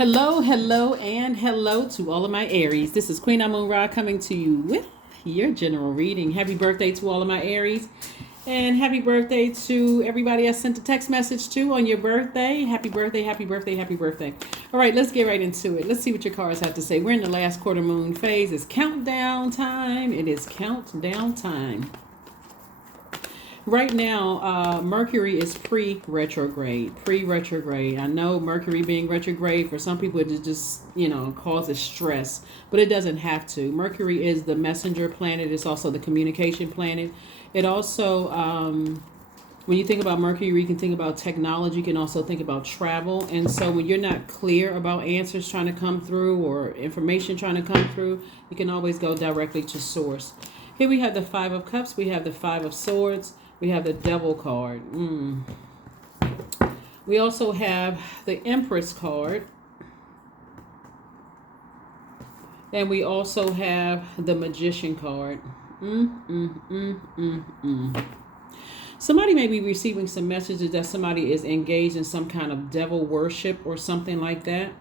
Hello, hello, and hello to all of my Aries. This is Queen Amun Ra coming to you with your general reading. Happy birthday to all of my Aries. And happy birthday to everybody I sent a text message to on your birthday. Happy birthday, happy birthday, happy birthday. All right, let's get right into it. Let's see what your cards have to say. We're in the last quarter moon phase. It's countdown time. It is countdown time. Right now, Mercury is pre-retrograde. I know Mercury being retrograde, for some people, it just, causes stress. But it doesn't have to. Mercury is the messenger planet. It's also the communication planet. It also, when you think about Mercury, you can think about technology. You can also think about travel. And so when you're not clear about answers trying to come through or information trying to come through, you can always go directly to source. Here we have the Five of Cups. We have the Five of Swords. We have the Devil card. We also have the Empress card. And we also have the Magician card. Somebody may be receiving some messages that somebody is engaged in some kind of devil worship or something like that.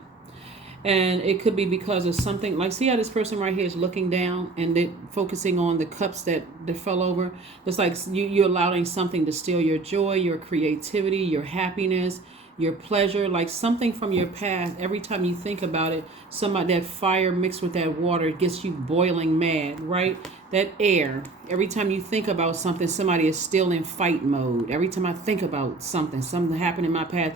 And it could be because of something like, see how this person right here is looking down and they're focusing on the cups that fell over. It's like you're allowing something to steal your joy, your creativity, your happiness, your pleasure, like something from your past. Every time you think about it, that fire mixed with that water gets you boiling mad, right? That air. Every time you think about something, somebody is still in fight mode. Every time I think about something happened in my past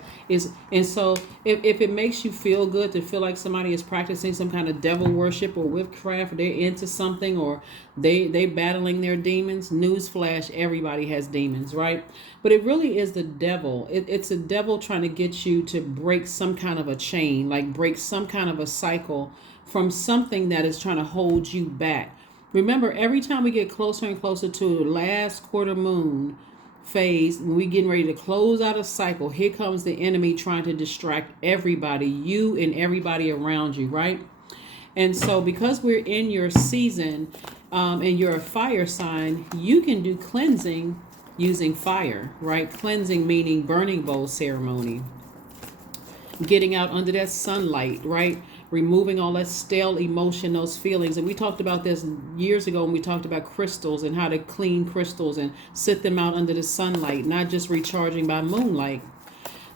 and so if it makes you feel good to feel like somebody is practicing some kind of devil worship or witchcraft, or they're into something, or they battling their demons, newsflash, everybody has demons, right? But it really is the devil. It's a devil trying to get you to break some kind of a chain, like break some kind of a cycle from something that is trying to hold you back. Remember, every time we get closer and closer to the last quarter moon phase, when we're getting ready to close out a cycle, here comes the enemy trying to distract everybody, you and everybody around you, right? And so because we're in your season and you're a fire sign, you can do cleansing using fire, right? Cleansing meaning burning bowl ceremony. Getting out under that sunlight, right? Removing all that stale emotion, those feelings. And we talked about this years ago when we talked about crystals and how to clean crystals and sit them out under the sunlight, not just recharging by moonlight.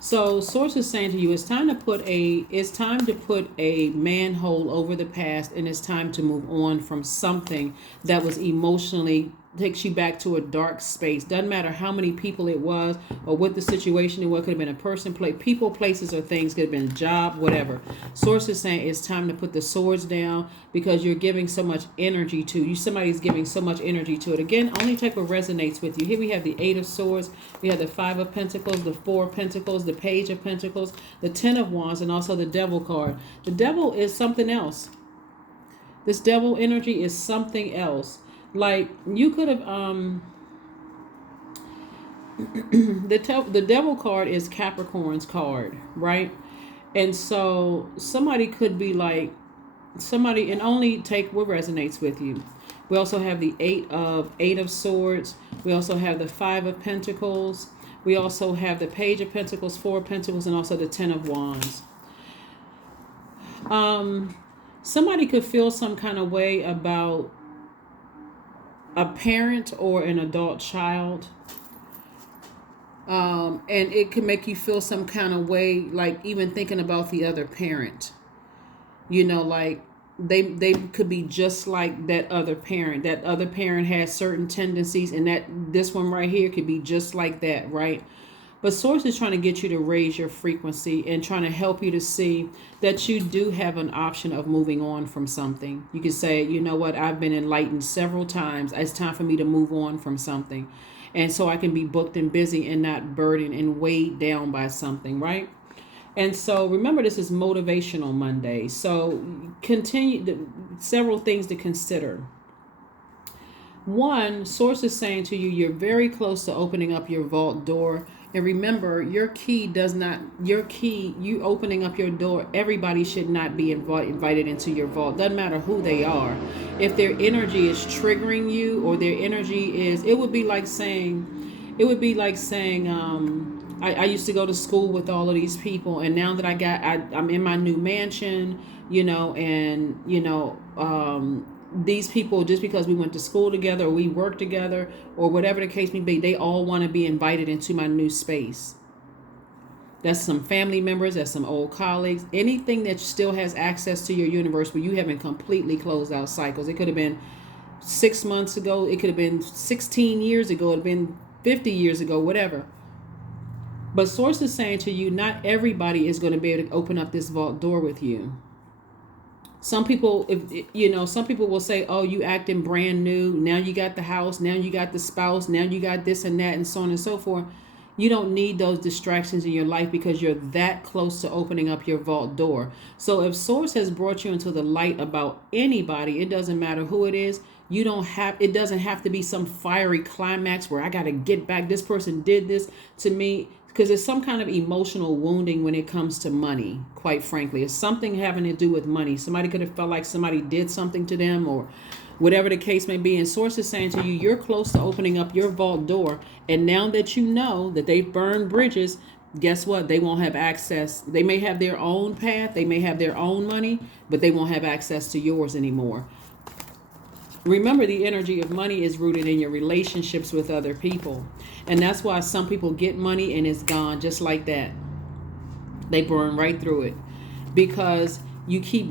So Source is saying to you, it's time to put a manhole over the past, and it's time to move on from something that was emotionally takes you back to a dark space. Doesn't matter how many people it was or what the situation it was. Could have been a person, people, places, or things. Could have been a job, whatever. Source is saying it's time to put the swords down because you're giving so much energy to you. Somebody's giving so much energy to it. Again, only type of resonates with you. Here we have the Eight of Swords. We have the Five of Pentacles, the Four of Pentacles, the Page of Pentacles, the Ten of Wands, and also the Devil card. The Devil is something else. This devil energy is something else. Like you could have the devil card is Capricorn's card, right? And so somebody could be like somebody, and only take what resonates with you. We also have the Eight of Swords. We also have the Five of Pentacles. We also have the Page of Pentacles, Four of Pentacles, and also the Ten of Wands. Somebody could feel some kind of way about a parent or an adult child, and it can make you feel some kind of way, like even thinking about the other parent, like they could be just like that other parent. That other parent has certain tendencies, and that this one right here could be just like that, right? But Source is trying to get you to raise your frequency and trying to help you to see that you do have an option of moving on from something. You can say, you know what, I've been enlightened several times. It's time for me to move on from something. And so I can be booked and busy and not burdened and weighed down by something, right? And so remember, this is Motivational Monday. So several things to consider. One, Source is saying to you, you're very close to opening up your vault door. And remember, you opening up your door, everybody should not be invited into your vault. Doesn't matter who they are. If their energy is triggering you, or their energy is, it would be like saying, I used to go to school with all of these people, and now that I'm in my new mansion, and these people, just because we went to school together or we work together or whatever the case may be, they all want to be invited into my new space. That's some family members, that's some old colleagues, anything that still has access to your universe where you haven't completely closed out cycles. It could have been 6 months ago, it could have been 16 years ago, it could have been 50 years ago, whatever. But Source is saying to you, not everybody is going to be able to open up this vault door with you. Some people, some people will say, oh, you acting brand new. Now you got the house. Now you got the spouse. Now you got this and that and so on and so forth. You don't need those distractions in your life because you're that close to opening up your vault door. So if Source has brought you into the light about anybody, it doesn't matter who it is. It doesn't have to be some fiery climax where I got to get back. This person did this to me. Because it's some kind of emotional wounding when it comes to money, quite frankly. It's something having to do with money. Somebody could have felt like somebody did something to them or whatever the case may be. And Source is saying to you, you're close to opening up your vault door. And now that you know that they've burned bridges, guess what? They won't have access. They may have their own path. They may have their own money, but they won't have access to yours anymore. Remember, the energy of money is rooted in your relationships with other people. And that's why some people get money and it's gone just like that. They burn right through it. Because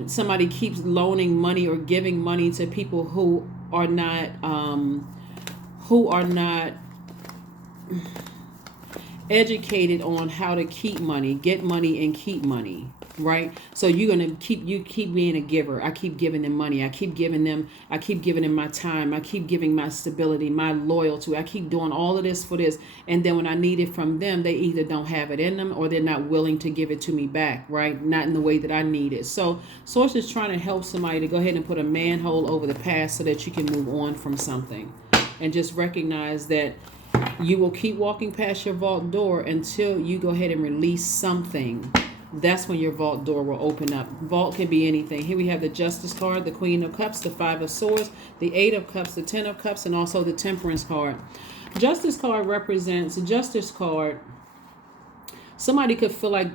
somebody keeps loaning money or giving money to people who are not educated on how to keep money, get money and keep money. Right? So you're going to keep being a giver. I keep giving them money. I keep giving them my time. I keep giving my stability, my loyalty. I keep doing all of this for this. And then when I need it from them, they either don't have it in them or they're not willing to give it to me back, right? Not in the way that I need it. So Source is trying to help somebody to go ahead and put a manhole over the past so that you can move on from something. And just recognize that you will keep walking past your vault door until you go ahead and release something. That's when your vault door will open up. Vault can be anything. Here we have the Justice card, the Queen of Cups, the Five of Swords, the Eight of Cups, the Ten of Cups, and also the Temperance card. Justice card represents, somebody could feel like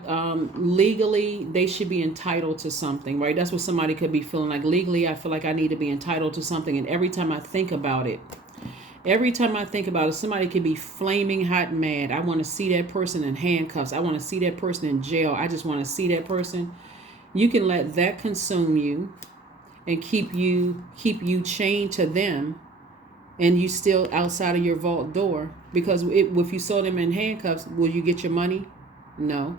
legally they should be entitled to something, right? That's what somebody could be feeling like. Legally, I feel like I need to be entitled to something. And every time I think about it, somebody could be flaming hot mad. I want to see that person in handcuffs. I want to see that person in jail. I just want to see that person. You can let that consume you and keep you chained to them, and you still outside of your vault door. Because if you saw them in handcuffs, will you get your money? No.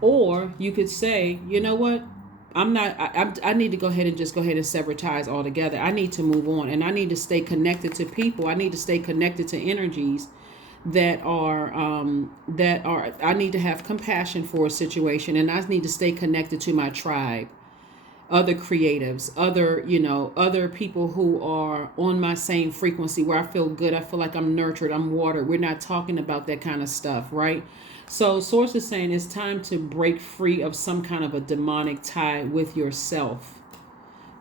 Or you could say, you know what? I need to go ahead and sever ties altogether. I need to move on, and I need to stay connected to people. I need to stay connected to energies that are I need to have compassion for a situation, and I need to stay connected to my tribe, other creatives, other people who are on my same frequency where I feel good. I feel like I'm nurtured, I'm watered. We're not talking about that kind of stuff, right? So Source is saying it's time to break free of some kind of a demonic tie with yourself,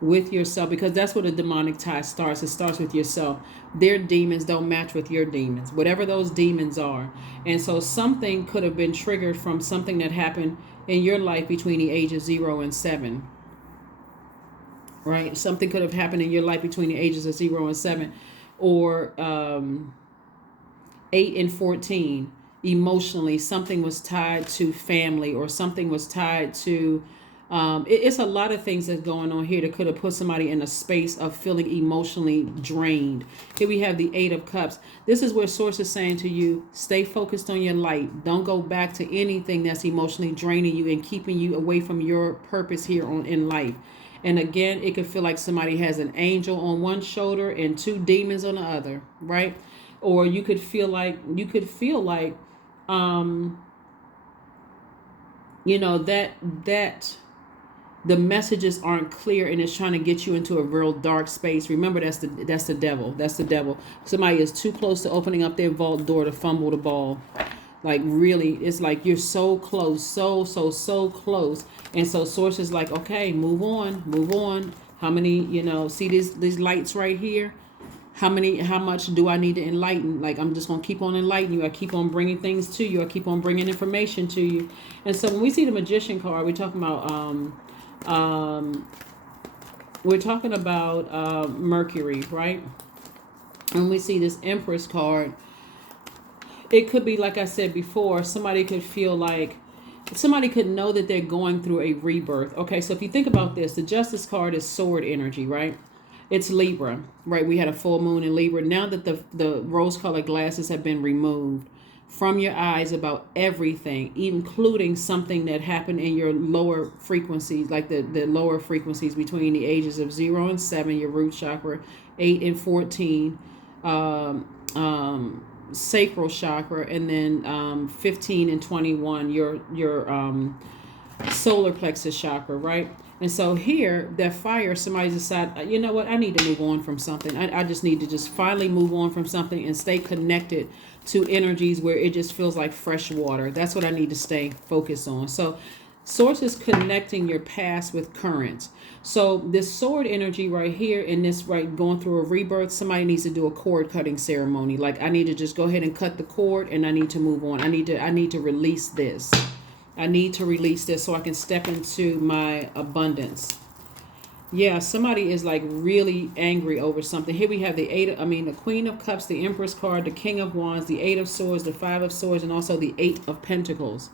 because that's where the demonic tie starts. It starts with yourself. Their demons don't match with your demons, whatever those demons are. And so something could have been triggered from something that happened in your life between the age of 0 and 7. Right? Something could have happened in your life between the ages of 0 and 7, or 8 and 14. Emotionally, something was tied to family, or something was tied to it's a lot of things that's going on here that could have put somebody in a space of feeling emotionally drained. Here we have the Eight of Cups. This is where Source is saying to you, stay focused on your light. Don't go back to anything that's emotionally draining you and keeping you away from your purpose here in life. And again, it could feel like somebody has an angel on one shoulder and 2 demons on the other, right? Or you could feel like that the messages aren't clear and it's trying to get you into a real dark space. Remember, that's the devil. That's the devil. Somebody is too close to opening up their vault door to fumble the ball. Like, really, it's like you're so close, so close. And so Source is like, okay, move on. How many, see these lights right here? How much do I need to enlighten? Like, I'm just going to keep on enlightening you. I keep on bringing things to you. I keep on bringing information to you. And so when we see the Magician card, we're talking about Mercury, right? And we see this Empress card, it could be, like I said before, somebody could feel like, somebody could know that they're going through a rebirth. Okay, so if you think about this, the Justice card is sword energy, right? It's Libra, right? We had a full moon in Libra. Now that the rose-colored glasses have been removed from your eyes about everything, including something that happened in your lower frequencies, like the lower frequencies between the ages of 0 and 7, your root chakra, 8 and 14, sacral chakra, and then 15 and 21, your solar plexus chakra, right? And so here, that fire, somebody decided, you know what, I need to move on from something. I just need to just finally move on from something and stay connected to energies where it just feels like fresh water. That's what I need to stay focused on. So Source is connecting your past with current. So this sword energy right here, in this, right, going through a rebirth, somebody needs to do a cord cutting ceremony. Like, I need to just go ahead and cut the cord, and I need to move on. I need to release this. I need to release this so I can step into my abundance. Yeah, somebody is like really angry over something. Here we have the Queen of Cups, the Empress card, the King of Wands, the 8 of Swords, the 5 of Swords, and also the 8 of Pentacles.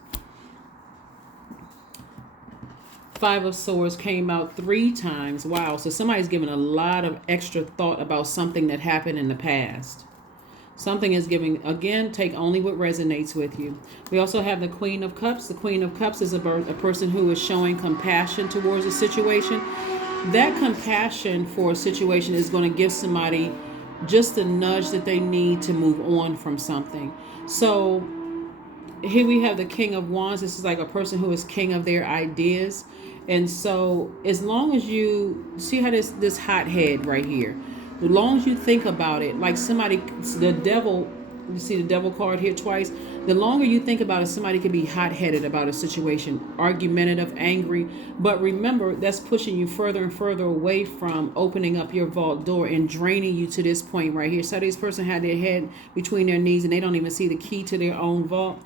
5 of Swords came out 3 times. Wow, so somebody's giving a lot of extra thought about something that happened in the past. Something is giving, again, take only what resonates with you. We also have the Queen of Cups. The Queen of Cups is a person who is showing compassion towards a situation. That compassion for a situation is going to give somebody just the nudge that they need to move on from something. So here we have the King of Wands. This is like a person who is king of their ideas. And so as long as you see how this hot head right here, as long as you think about it, like somebody, the devil, you see the devil card here twice. The longer you think about it, somebody can be hot-headed about a situation, argumentative, angry. But remember, that's pushing you further and further away from opening up your vault door and draining you to this point right here. So this person had their head between their knees and they don't even see the key to their own vault.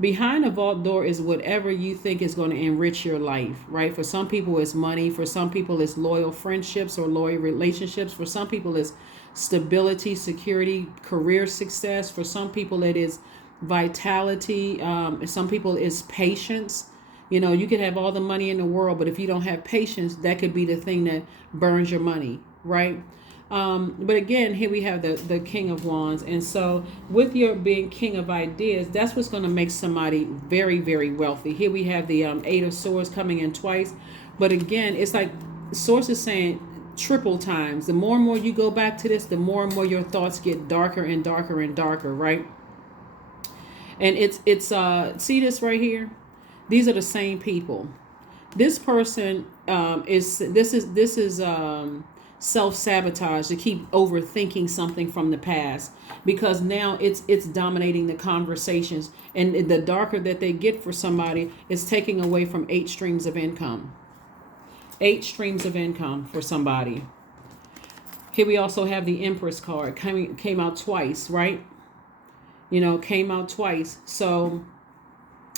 Behind a vault door is whatever you think is going to enrich your life, right? For some people, it's money. For some people, it's loyal friendships or loyal relationships. For some people, it's stability, security, career success. For some people, it is vitality. Some people, it's patience. You know, you could have all the money in the world, but if you don't have patience, that could be the thing that burns your money, right? But again, here we have the King of Wands. And so with your being king of ideas, that's what's going to make somebody very, very wealthy. Here we have the 8 of Swords coming in twice. But again, it's like Source is saying triple times. The more and more you go back to this, the more and more your thoughts get darker and darker and darker, right? And it's see this right here? These are the same people. This person is self-sabotage, to keep overthinking something from the past, because now it's dominating the conversations, and the darker that they get for somebody, it's taking away from 8 streams of income. 8 streams of income for somebody. Here we also have the Empress card came out twice, right? You know, came out twice. So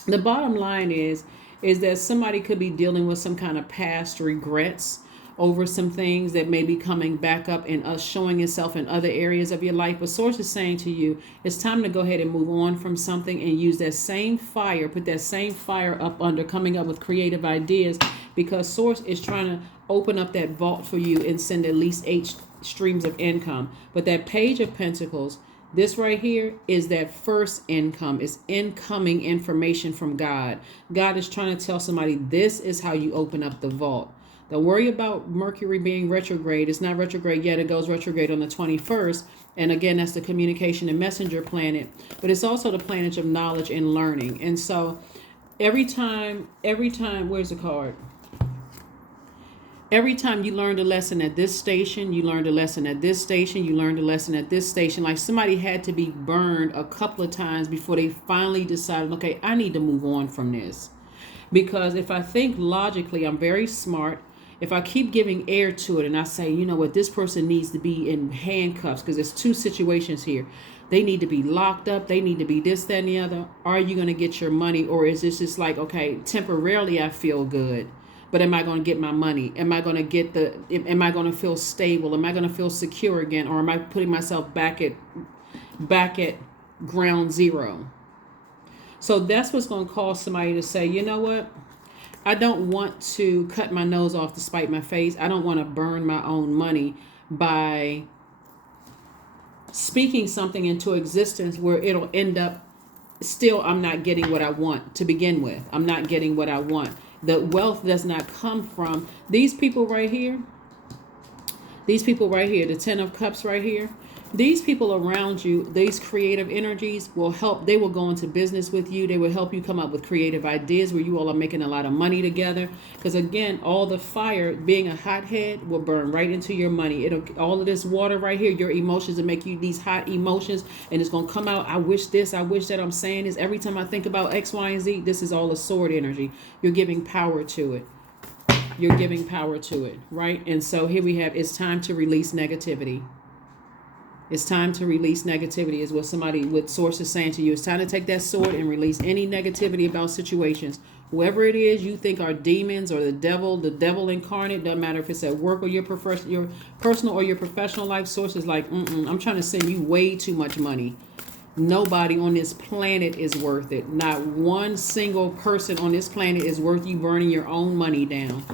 the bottom line is that somebody could be dealing with some kind of past regrets over some things that may be coming back up and showing itself in other areas of your life. But Source is saying to you, it's time to go ahead and move on from something and use that same fire, put that same fire up under coming up with creative ideas, because Source is trying to open up that vault for you and send at least 8 streams of income. But that Page of Pentacles, this right here, is that first income. It's incoming information from God. God is trying to tell somebody, this is how you open up the vault. Don't worry about Mercury being retrograde. It's not retrograde yet. It goes retrograde on the 21st. And again, that's the communication and messenger planet. But it's also the planet of knowledge and learning. And so every time, where's the card? Every time you learned a lesson at this station, you learned a lesson at this station, you learned a lesson at this station. Like somebody had to be burned a couple of times before they finally decided, okay, I need to move on from this. Because if I think logically, I'm very smart. if I keep giving air to it and I say, you know what, this person needs to be in handcuffs because there's two situations here. They need to be locked up. They need to be this, that, and the other. Are you going to get your money? Or is this just like, okay, temporarily I feel good, but am I going to get my money? Am I going to get am I going to feel stable? Am I going to feel secure again? Or am I putting myself back at ground zero? So that's what's going to cause somebody to say, you know what? I don't want to cut my nose off to spite my face. I don't want to burn my own money by speaking something into existence where it'll end up still I'm not getting what I want to begin with. I'm not getting what I want. The wealth does not come from these people right here. These people right here, the 10 of Cups right here. These people around you, these creative energies will help. They will go into business with you. They will help you come up with creative ideas where you all are making a lot of money together. Because again, all the fire, being a hothead, will burn right into your money. All of this water right here, your emotions will make you these hot emotions, and it's going to come out. I wish this, I wish that. I'm saying this every time I think about X, Y, and Z. This is all a sword energy. You're giving power to it. You're giving power to it, right? And so here we have, it's time to release negativity. It's time to release negativity is what somebody with source is saying to you. It's time to take that sword and release any negativity about situations. Whoever it is you think are demons or the devil incarnate, doesn't matter if it's at work or your personal or your professional life. Source is like, I'm trying to send you way too much money. Nobody on this planet is worth it. Not one single person on this planet is worth you burning your own money down.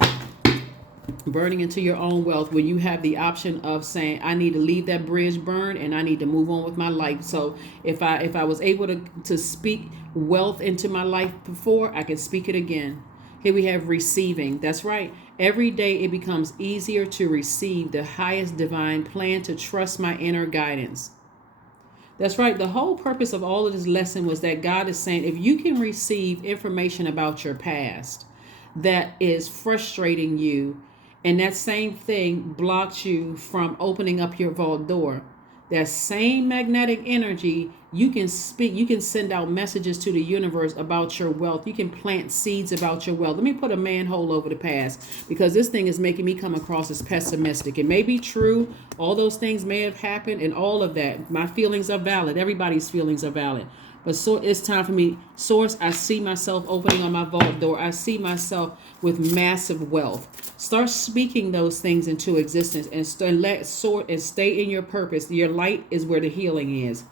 Burning into your own wealth, where you have the option of saying, I need to leave that bridge burned and I need to move on with my life. So if I was able to speak wealth into my life before, I can speak it again. Here we have receiving. That's right. Every day it becomes easier to receive the highest divine plan, to trust my inner guidance. That's right. The whole purpose of all of this lesson was that God is saying, if you can receive information about your past that is frustrating you, and that same thing blocks you from opening up your vault door, that same magnetic energy, you can speak, you can send out messages to the universe about your wealth. You can plant seeds about your wealth. Let me put a manhole over the past, because this thing is making me come across as pessimistic. It may be true. All those things may have happened and all of that. My feelings are valid. Everybody's feelings are valid. But so it's time for me. Source, I see myself opening on my vault door. I see myself with massive wealth. Start speaking those things into existence and stay in your purpose. Your light is where the healing is.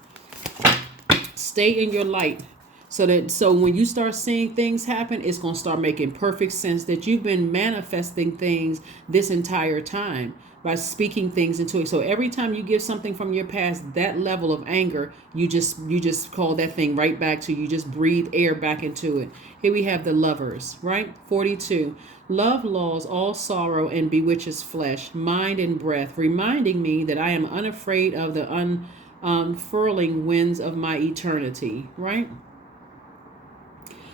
Stay in your light. So when you start seeing things happen, it's going to start making perfect sense that you've been manifesting things this entire time by speaking things into it. So every time you give something from your past, that level of anger, you just call that thing right back to you. Just breathe air back into it. Here we have the Lovers, right? 42. Love lulls all sorrow and bewitches flesh, mind, and breath, reminding me that I am unafraid of the unfurling winds of my eternity, right?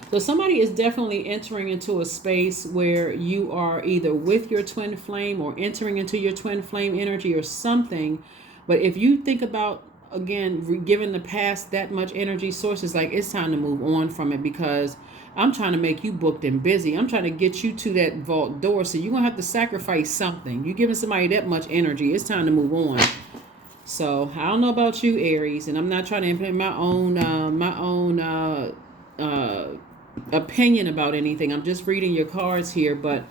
So somebody is definitely entering into a space where you are either with your twin flame or entering into your twin flame energy or something. But if you think about, again, giving the past that much energy, sources like, it's time to move on from it, because I'm trying to make you booked and busy. I'm trying to get you to that vault door. So you're going to have to sacrifice something. You're giving somebody that much energy. It's time to move on. So I don't know about you, Aries, and I'm not trying to implement my own opinion about anything. I'm just reading your cards here, but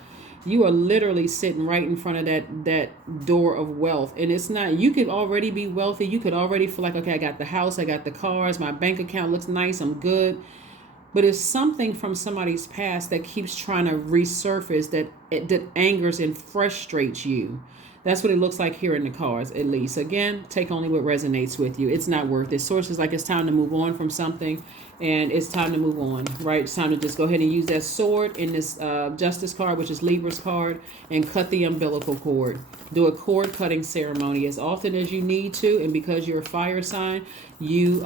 you are literally sitting right in front of that door of wealth. And it's not, you could already be wealthy. You could already feel like, okay, I got the house, I got the cars, my bank account looks nice, I'm good. But it's something from somebody's past that keeps trying to resurface, that angers and frustrates you. That's what it looks like here in the cards, at least. Again, take only what resonates with you. It's not worth it. Sources like, it's time to move on from something, and it's time to move on, right? It's time to just go ahead and use that sword in this Justice card, which is Libra's card, and cut the umbilical cord. Do a cord cutting ceremony as often as you need to, and because you're a fire sign, you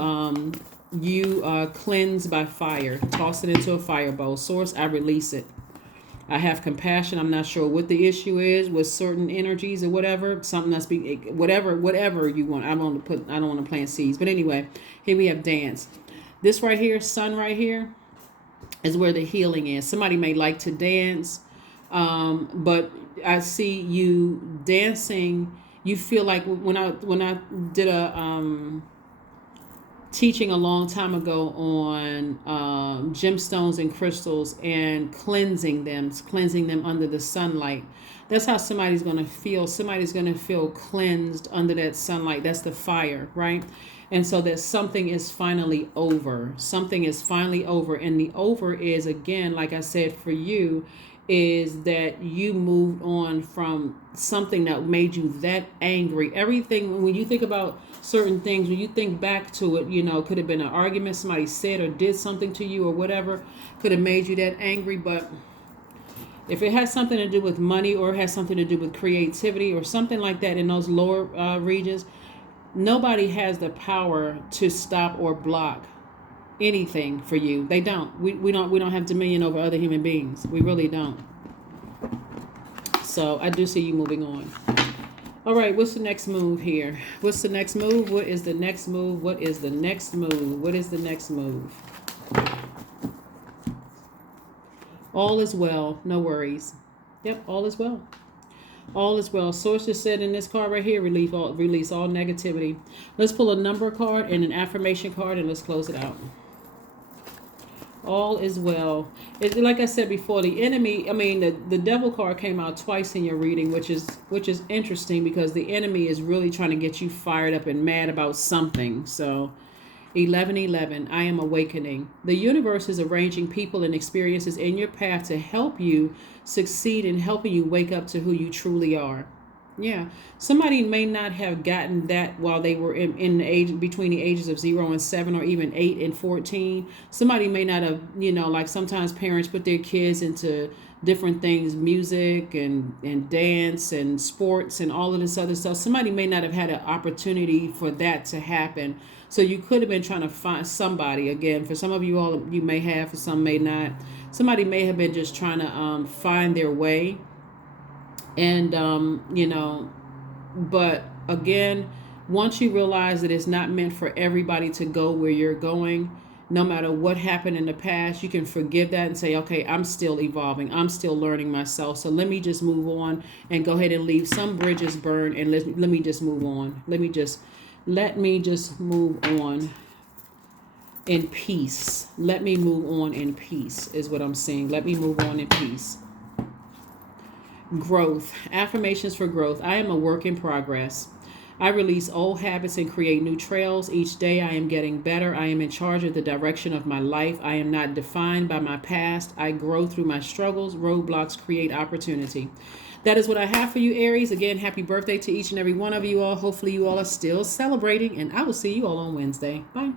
cleanse by fire. Toss it into a fire bowl. Source, I release it. I have compassion. I'm not sure what the issue is with certain energies or whatever. Something that's whatever you want. I don't want to plant seeds. But anyway, here we have dance. This right here, sun right here, is where the healing is. Somebody may like to dance, but I see you dancing. You feel like when I did a teaching a long time ago on gemstones and crystals and cleansing them under the sunlight. That's how somebody's going to feel. Somebody's going to feel cleansed under that sunlight. That's the fire, right? And so that something is finally over. Something is finally over. And the over is, again, like I said, for you, is that you moved on from something that made you that angry. Everything, when you think about certain things, when you think back to it, could have been an argument somebody said or did something to you or whatever, could have made you that angry. But if it has something to do with money or it has something to do with creativity or something like that in those lower regions, nobody has the power to stop or block anything for you. They don't. We don't have dominion over other human beings. We really don't. So I do see you moving on. All right, what's the next move here? What's the next move? What is the next move? What is the next move? What is the next move? All is well. No worries. Yep, all is well. All is well. Source just said in this card right here, release all negativity. Let's pull a number card and an affirmation card, and let's close it out. All is well. Like I said before, the enemy, the devil card came out twice in your reading, which is interesting because the enemy is really trying to get you fired up and mad about something. So 11:11, I am awakening. The universe is arranging people and experiences in your path to help you succeed in helping you wake up to who you truly are. Yeah, somebody may not have gotten that while they were in the age between the ages of 0 and 7 or even 8 and 14. Somebody may not have, like sometimes parents put their kids into different things, music and dance and sports and all of this other stuff. Somebody may not have had an opportunity for that to happen. So you could have been trying to find somebody, again, for some of you all, you may have, for some may not. Somebody may have been just trying to find their way. And, but again, once you realize that it's not meant for everybody to go where you're going, no matter what happened in the past, you can forgive that and say, okay, I'm still evolving. I'm still learning myself. So let me just move on and go ahead and leave some bridges burned and let me just move on. Let me just move on in peace. Let me move on in peace is what I'm saying. Let me move on in peace. Growth. Affirmations for growth. I am a work in progress. I release old habits and create new trails. Each day I am getting better. I am in charge of the direction of my life. I am not defined by my past. I grow through my struggles. Roadblocks create opportunity. That is what I have for you, Aries. Again, happy birthday to each and every one of you all. Hopefully you all are still celebrating, and I will see you all on Wednesday. Bye.